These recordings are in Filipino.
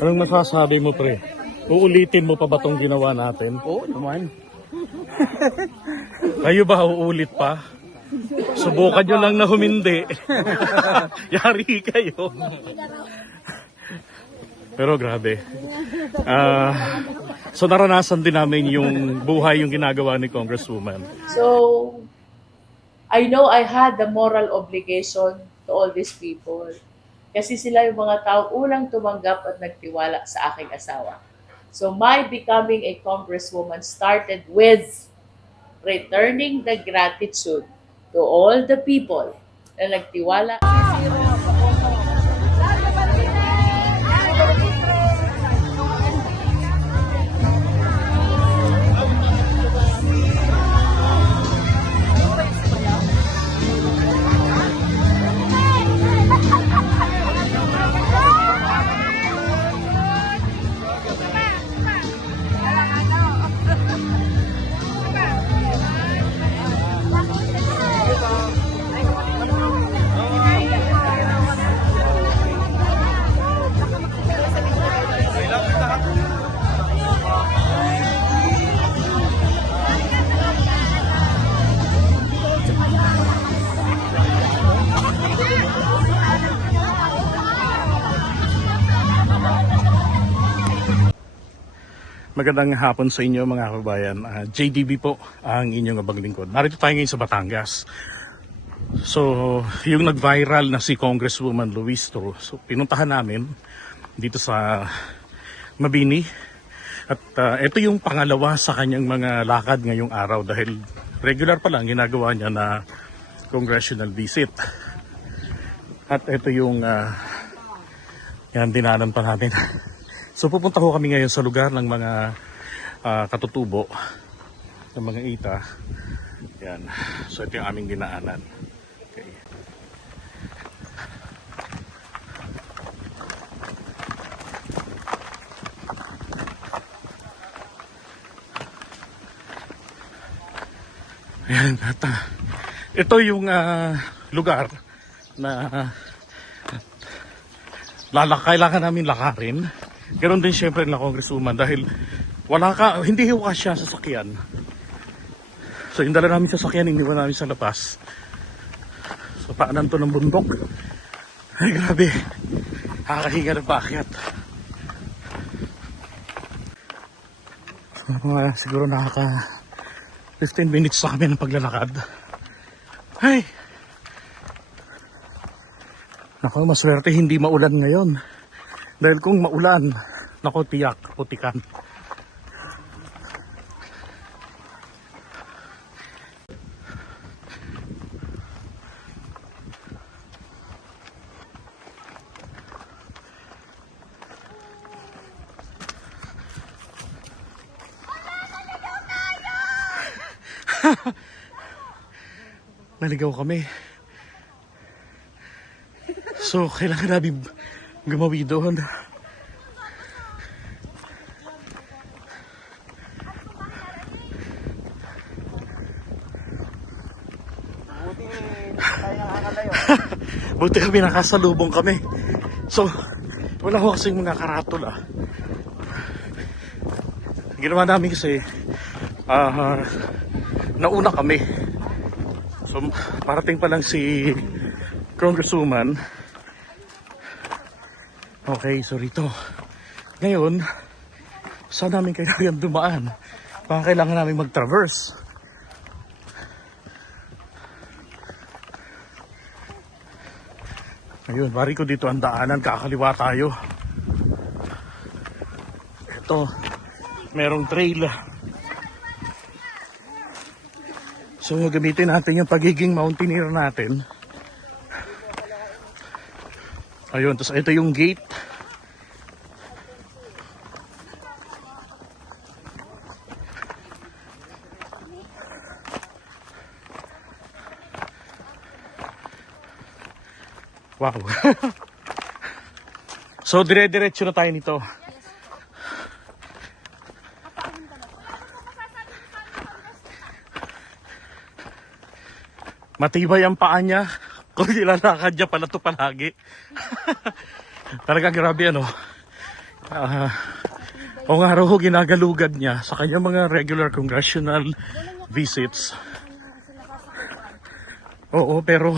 Anong masasabi mo, pre? Uulitin mo pa ba itong ginawa natin? Oo naman. Kayo ba uulit pa? Subukan nyo lang na humindi. Yari kayo. Pero grabe. So naranasan din namin yung buhay yung ginagawa ni Congresswoman. So, I know I had the moral obligation to all these people. Kasi sila yung mga tao unang tumanggap at nagtiwala sa aking asawa. So my becoming a congresswoman started with returning the gratitude to all the people na nagtiwala. Magandang hapon sa inyo mga kababayan. JDB po ang inyong abang lingkod. Narito tayo ngayon sa Batangas. So, yung nag-viral na si Congresswoman Luistro, so pinuntahan namin dito sa Mabini. At ito yung pangalawa sa kanyang mga lakad ngayong araw dahil regular pa lang ginagawa niya na congressional visit. At ito yung yan dinanan pa natin. So pupunta ko kami ngayon sa lugar ng mga katutubo, ng mga ita. Yan. So ito yung aming dinaanan. Okay. Ayan. At, ito yung lugar na kailangan namin lakarin. Ganon din syempre na Congresswoman dahil hindi hiwa siya sa sasakyan. So yung dala namin sasakyan, iniwan namin sa labas. So paanan to ng bundok. Ay grabe, nakakahiga ng paakyat. So siguro nakaka 15 minutes sa kami ng paglalakad. Ay! Naku, maswerte hindi maulan ngayon. Dahil kung maulan, naku, tiyak, putikan. Naligaw kami. So, kailangan namin gumawi doon. Buti kami nakasalubong kami. So, wala ko kasing mga karatol Ginawa namin kasi nauna kami. So, parating pa lang si Congresswoman. Okay, so rito. Ngayon, saan namin kailangan dumaan? Baka kailangan namin mag-traverse. Ayun, bari ko dito ang daanan, kakaliwa tayo. Ito, merong trail. So, gamitin natin yung pagiging mountaineer natin. Ayun, tapos ito yung gate. Wow. So, dire-diretso na tayo nito. Matibay ang paa niya. Kung nilalakad niya pala ito palagi. Talaga grabe ano. O nga raw ho, ginagalugad niya sa kanyang mga regular congressional visits. Oo, pero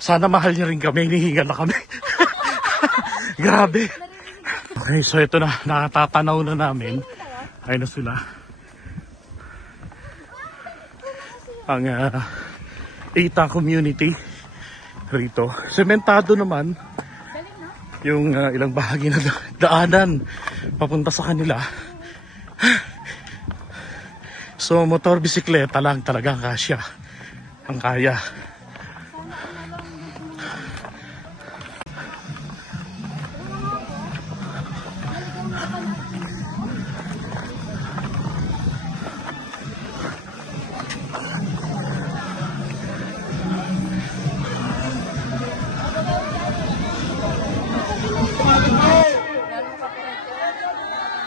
sana mahal niya rin kami, hinihinga na kami. Grabe. Okay, so ito na, nakatatanaw na namin. Ayun na sila. Ang Ita community rito. Sementado naman yung ilang bahagi na daanan papunta sa kanila. So motor bisikleta lang talaga kasya ang kaya.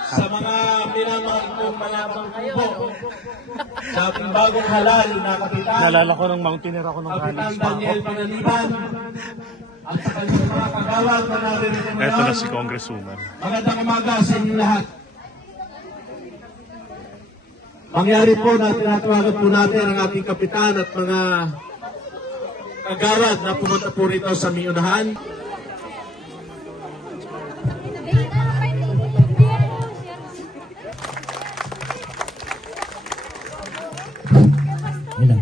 Sa mga minamahal kong malabang grupo sa ating bagong halal na kapitan, Nalala ko ng mountaineer ako nung Kapitan college pa ako. Daniel Panganiban, at sa kanyang mga kagawad na naririnig mo Ito na ngayon. si Congresswoman. Magandang umaga sa inyo lahat. Pangyari po na tinatawagan po natin ang ating kapitan at mga kagawad na pumunta po rito sa miunahan. Hello.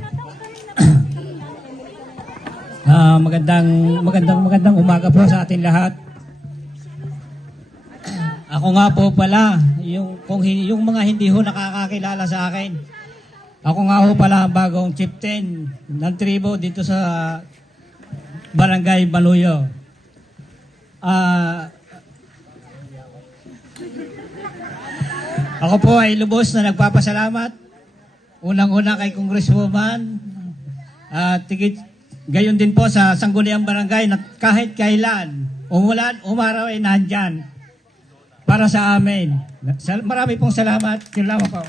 Magandang umaga po sa ating lahat. Ako nga po pala, yung mga hindi ho nakakakilala sa akin. Ako nga ho pala ang bagong chieftain ng tribo dito sa Barangay Baluyo. Ako po ay lubos na nagpapasalamat. Unang-una kay Congresswoman at gayon din po sa Sangguniang Barangay na kahit kailan, umulan, umaraw ay nandyan para sa amin. Marami pong salamat. Yun lamang po.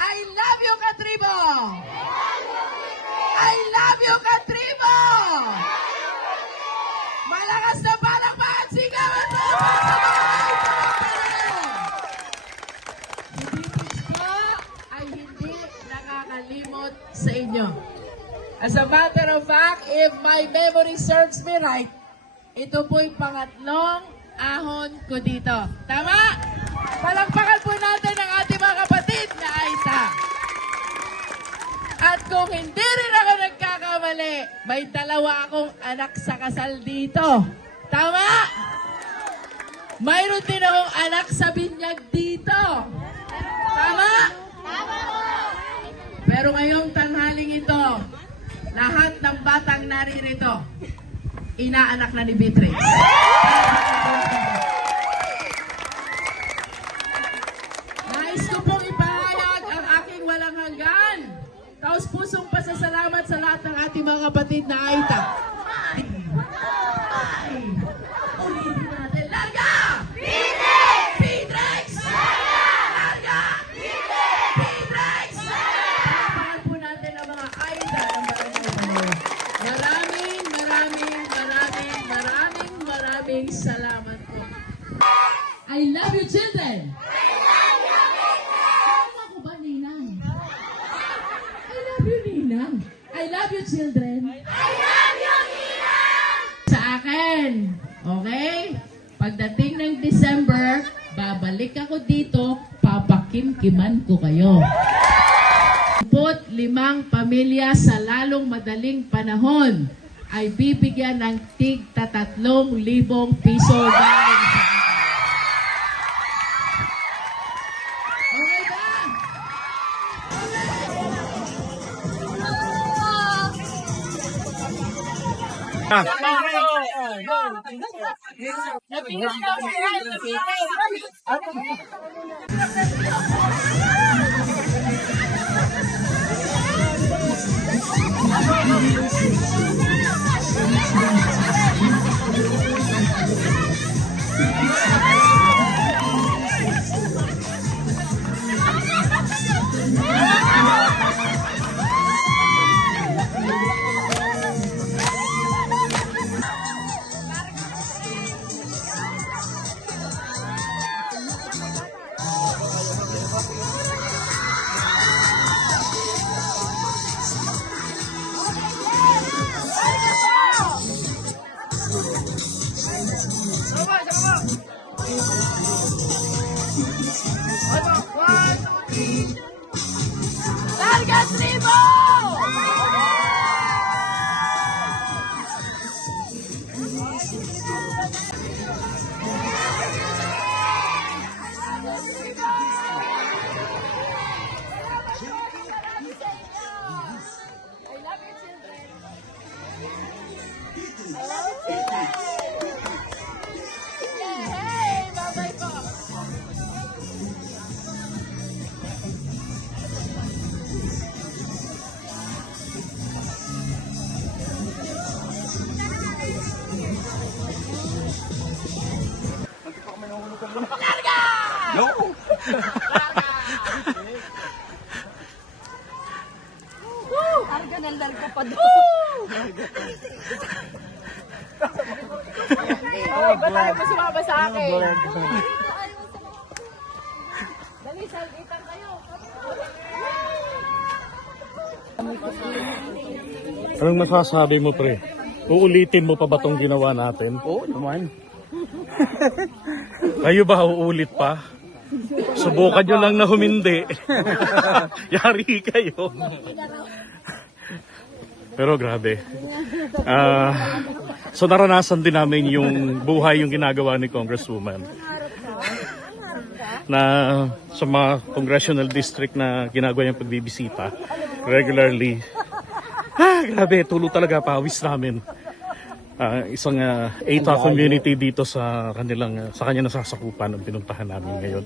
I love you, Katribo! I love you, Katribo! Malakas na palakpakan, sigawan mo! Po ay hindi nakakalimot sa inyo. As a matter of fact, if my memory serves me right, ito po'y pangatlong ahon ko dito. Tama? Palakpakan po natin ang ating mga kapatid na Aita. At kung hindi rin ako nagkakamali, may dalawa akong anak sa kasal dito. Tama? Mayroon din akong anak sa binyag dito. Tama? Pero ngayong tanghaling ito, lahat ng batang naririto, inaanak na ni Beatrix. Nais ko pong ipahayag ang aking walang hanggan. Taos pusong pasasalamat sa lahat ng ating mga kapatid na Aita. Ulitin natin. Larga! Beatrix! Beatrix! Larga! Beatrix! Palapakan po natin ang mga Aita ng Barangay. Maraming salamat po. I love you, children! Tama ko ba, Ninang? I love you, Ninang. I love you, children. I love you, Ninang! Sa akin, okay? Pagdating ng December, babalik ako dito, papakimkiman ko kayo. 5 pamilya sa lalong madaling panahon ay bibigyan ng tig-3,000 piso galing sa akin. Okay ba? Bye-bye po. Karga ng largo pa doon. Oh, ba't tayo mo sumama sa akin? Dali, salgitan kayo. Anong masasabi mo, pre? Uulitin mo pa ba itong ginawa natin? Oo naman. Kayo ba uulit pa? Subukan nyo lang na humindi. Yari kayo. Pero grabe. So naranasan din namin yung buhay yung ginagawa ni Congresswoman. Na sa mga congressional district na ginagawa yung pagbibisita regularly. Grabe, tulo talaga pawis namin. Isang ETA community dito sa kanilang sa kanya nasasakupan ang pinuntahan namin ngayon.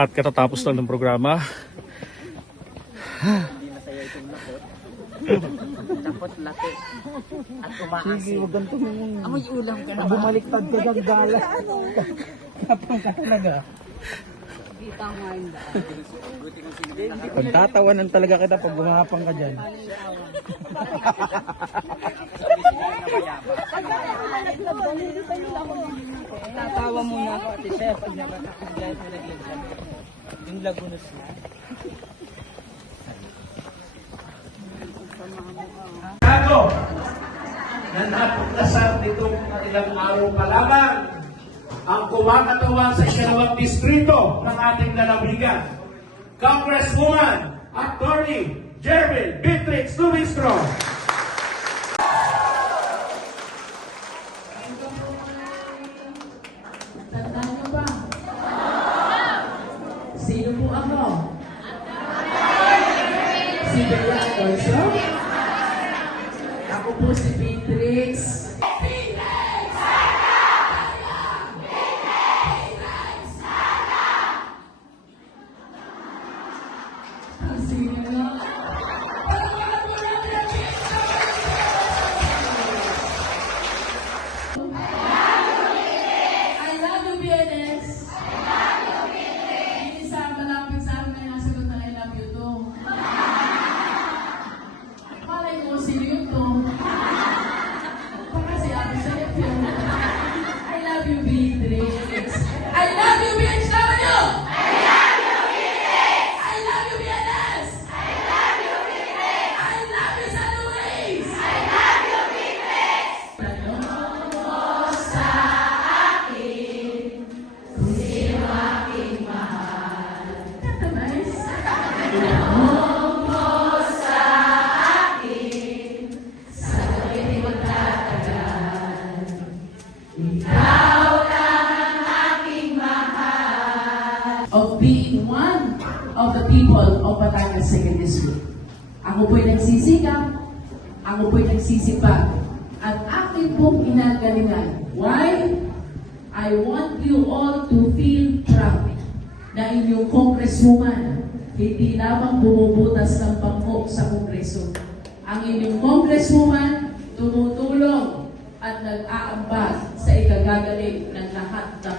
At katatapos lang ng programa. Tapos laki. At umaasin. Sige, wag ganito mong Amoy ulam ka na. bumaliktad ka ng gala. Kapang ka talaga. Kita mo ngayon daan. Pagtatawanan talaga kita pag gumapang ka dyan. Tatawa muna ako ati Chef pag nakakagyan sa naglagyan. Yung lagunos na. Ako, na napuklasan nitong ilang araw pa lamang ang kumakatawan sa ikalawang distrito ng ating lalawigan, Congresswoman Attorney Jervil Beatrix Luistro. Tandaan niyo ba? Sino po ako? Si Bella Alonso? Ako po si Beatrix. I love you, BNS. Hindi sa malapit sa akin na nasagot na I love you too. Malay mo, sino yun to? Baka si Ate Sayap yun. I love you, Beatrix. I love you, BHW! I love you, Beatrix! I love you, BNS! I love you, Beatrix! I love you, San Luis! I love you, Beatrix! Of being one of the people of Batangas Second District. Ako po'y nagsisikap, ako po'y nagsisipag, at aking pong inagalingan. Why? I want you all to feel proud na inyong congresswoman hindi lamang bumubutas ng bangko sa kongreso. Ang inyong congresswoman tumutulong at nag-aambag sa ikagagaling ng lahat ng